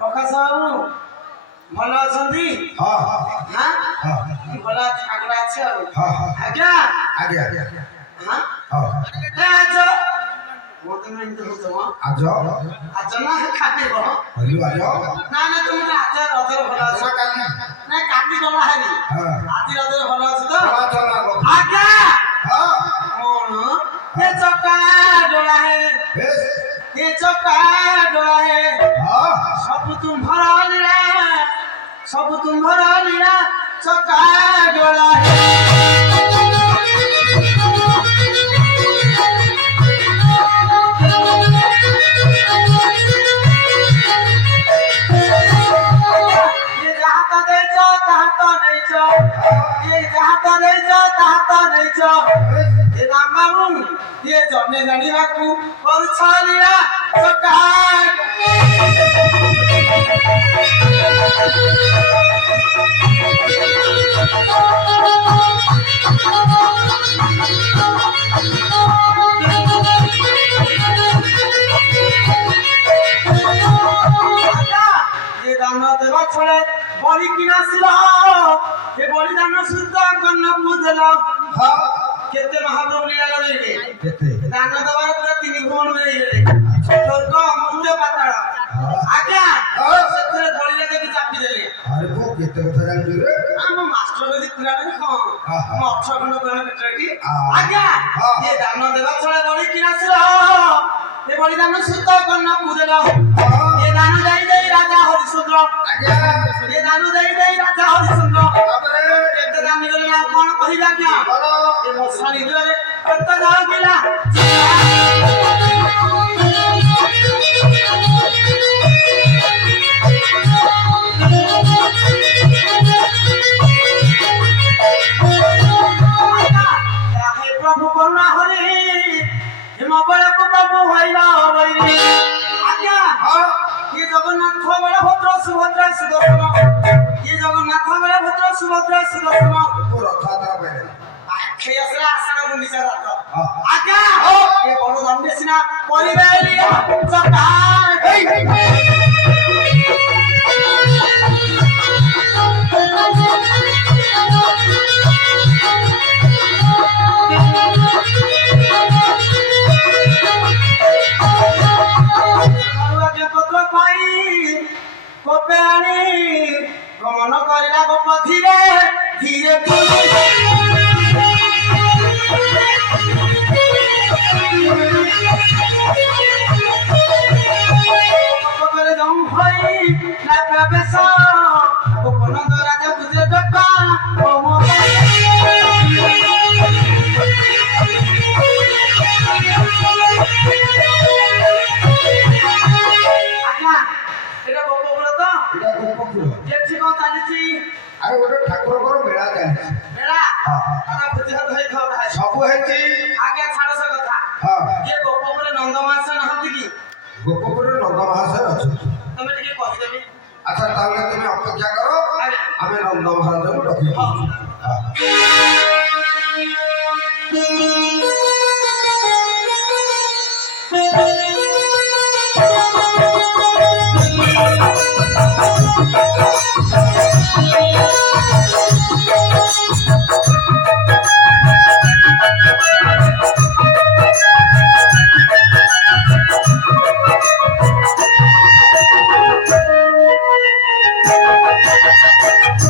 প্রকাশ বাবু ভালো আছেন? হ্যাঁ হ্যাঁ হ্যাঁ ভালো আছে, আগলা আছে আর হ্যাঁ আজ্ঞা আগে আগে হ্যাঁ হ্যাঁ আচ্ছা বলতে না ইন্টার হতো আজ আচ্ছা না খাতে বলো হইলো আজ না না তুমি আচ্ছা রদের ভালো আছে না কালি না কাটি বলা হয়নি হ্যাঁ আদি রদের ভালো আছে তো চলা চলা আজ্ঞা হ্যাঁ কোন ये चौका डोला है বেশ ये चौका डोला है হ্যাঁ सब तुम भरा लीला सब तुम भरा लीला चौका डोला है ये जहाँ तो नहीं चो तहाँ तो नहीं चो ये जहाँ तो नहीं चो तहाँ तो नहीं चो ये राम बाबू ये जन्ने जानी बाकू और छालिया चौका ये दाना देवा छोड़े बड़ी किना सिला ये बड़ी दाना सुद्धा करना पूजला হ্যাঁ केते महाप्रभु लीला लगे কেতে दाना देवा पूरा तीन गुण में गए स्वर्ग मुंडे पाताल आज्ञा सेतरे बड़ी लगे भी चापी देले আরে কো কেতে কথা জানি রে हम मास्टर लगे पूरा नहीं खा हम 18 खंड करने बेटकी आज्ञा ये दाना देवा छोड़े बड़ी किना सिला ये बड़ी दाना सुद्धा करना पूजला ये दाना दई दई राजा हरिश्चंद्र আগে ये दानु दई दई राजा हरिश्चंद्र তারপরে एते दानु गले ना कोन कहिबा क्या বলো ये मसानी दिले कत जाओ गेला हे प्रभु करुणा हरि हिम बड़ा को प्रभु हइला हरि आज्ञा হ্যাঁ ये जगन्नाथ बलभद्र सुभद्रा सुदर्शन ये जगन्नाथ बलभद्र सुभद्रा सुदर्शन ও রথযাত্রা বেড়ে সেই আসলে আসানা গুন্ডিচা রাত হ্যাঁ আজ্ঞা এ বড় দামে সিনা পরিবেলি সকাল এই আগে পত্র পাই কোপে আনি গমন করিলা গো পথিরে ধীরে করে দম হই না প্রবেশ গোপন রাজা বুঝে দকা ও আজ্ঞা এটা গোপন তো এটা গোপপুর এটি কোন চালিছি আরে ওটা ঠাকুরଙ୍କର মেলা ଚାଲିଛି বেড়া তারা বুঝা ধই খাওয়া হয় ସବୁ ହେଇଛି আগে ছাড়ো সে কথা ହଁ ये गोपपुरे नंदमास नाहंती की ଗୋପପୁରରେ ନନ୍ଦ ମହାଶୟ ଅଛନ୍ତି তুমি টিকে কহিদেবি ଆଚ୍ଛା ତାହେଲେ ତୁମେ ଅପେକ୍ଷା କର ଆଜ୍ଞା ଆମେ ନନ୍ଦ ମହାରାଜଙ୍କୁ ଡକେଇବୁ ହଁ ହଁ Thank you.